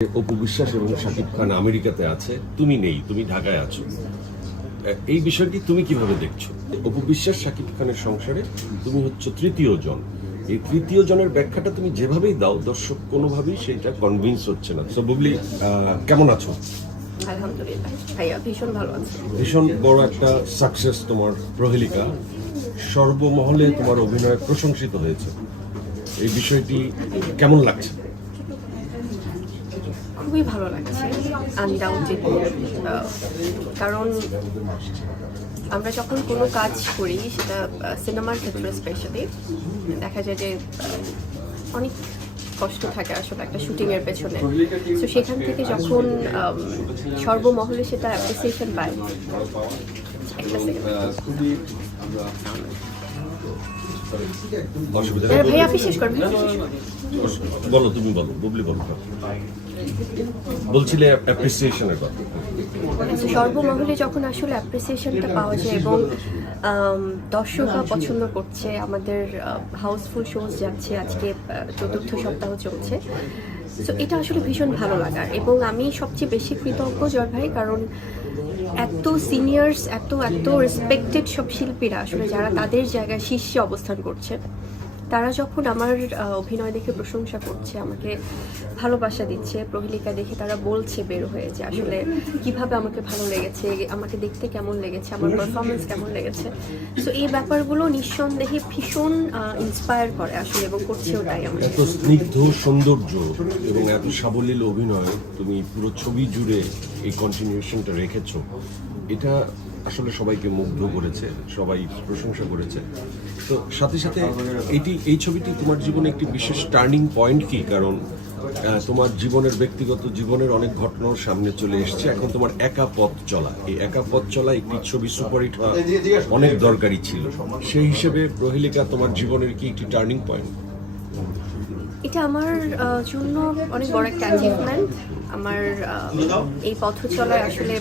অপু বিশ্বাস এবং শাকিব খান আমেরিকাতে আছে, তুমি নেই, তুমি ঢাকায় আছো। এই বিষয়টি তুমি কিভাবে দেখছো? অপু বিশ্বাস শাকিব খানের সংসারে তুমি হচ্ছে তৃতীয় জন। এই তৃতীয় জনের ব্যাখ্যাটা তুমি যেভাবেই দাও, দর্শক কোনোভাবেই সেটা কনভিন্স হচ্ছে না। সো বুবলি, কেমন আছো? আলহামদুলিল্লাহ ভাইয়া, ভীষণ ভালো আছে। ভীষণ বড় একটা সাকসেস তোমার প্রহেলিকা, সর্বমহলে তোমার অভিনয় প্রশংসিত হয়েছে। এই বিষয়টি কেমন লাগছে? খুবই ভালো লাগছে আনডাউটেডলি, কারণ আমরা যখন কোনো কাজ করি, সেটা সিনেমার ক্ষেত্রে স্পেশালি দেখা যায় যে অনেক কষ্ট থাকে আসলে একটা শুটিংয়ের পেছনে। তো সেখান থেকে যখন সর্বমহলে সেটা অ্যাপ্রিসিয়েশন পায়, একটা ভাই আপনি শেষ করবেন। বলো, তুমি বলো, বুবলি বলো। বলছিলে অ্যাপ্রিসিয়েশনের কথা। সর্বমহলে যখন আসলে অ্যাপ্রিসিয়েশনটা পাওয়া যায় এবং দর্শকরা পছন্দ করছে, আমাদের হাউসফুল শোজ যাচ্ছে, আজকে চতুর্থ সপ্তাহ চলছে। তো এটা আসলে ভীষণ ভালো লাগার, এবং আমি সবচেয়ে বেশি কৃতজ্ঞ জয় ভাই, কারণ এত সিনিয়র্স, এত রেসপেক্টেড সব শিল্পীরা আসলে যারা তাদের জায়গায় শীর্ষে অবস্থান করছে, তারা যখন আমার অভিনয় দেখে প্রশংসা করছে, আমাকে ভালোবাসা দিচ্ছে, প্রহেলিকা দেখে তারা বলছে বের হয়ে যে আসলে কিভাবে আমাকে ভালো লেগেছে, আমাকে দেখতে কেমন লেগেছে, আমার পারফরমেন্স কেমন লেগেছে। সো এই ব্যাপারগুলো নিঃসন্দেহে ভীষণ ইন্সপায়ার করে আসলে, এবং করছেও তাই। আমার এত স্নিগ্ধ সৌন্দর্য এবং এত সাবলীল অভিনয় তুমি পুরো ছবি জুড়ে এই কন্টিনিউশনটা রেখেছো, এটা আসলে সবাইকে মুগ্ধ করেছে, সবাই প্রশংসা করেছে। তো সাথে সাথে এই ছবিটি তোমার জীবনে একটি বিশেষ টার্নিং পয়েন্ট কি? কারণ তোমার জীবনের ব্যক্তিগত জীবনের অনেক ঘটনার সামনে চলে এসছে, এখন তোমার একা পথ চলা, এই একা পথ চলা একটি ছবি সুপারহিট হওয়া অনেক দরকারি ছিল। সেই হিসেবে প্রহেলিকা তোমার জীবনের কি একটি টার্নিং পয়েন্ট? এটা আমার জন্য অনেক বড় একটা অ্যাচিভমেন্ট। আমার এই পথ চলায় আসলে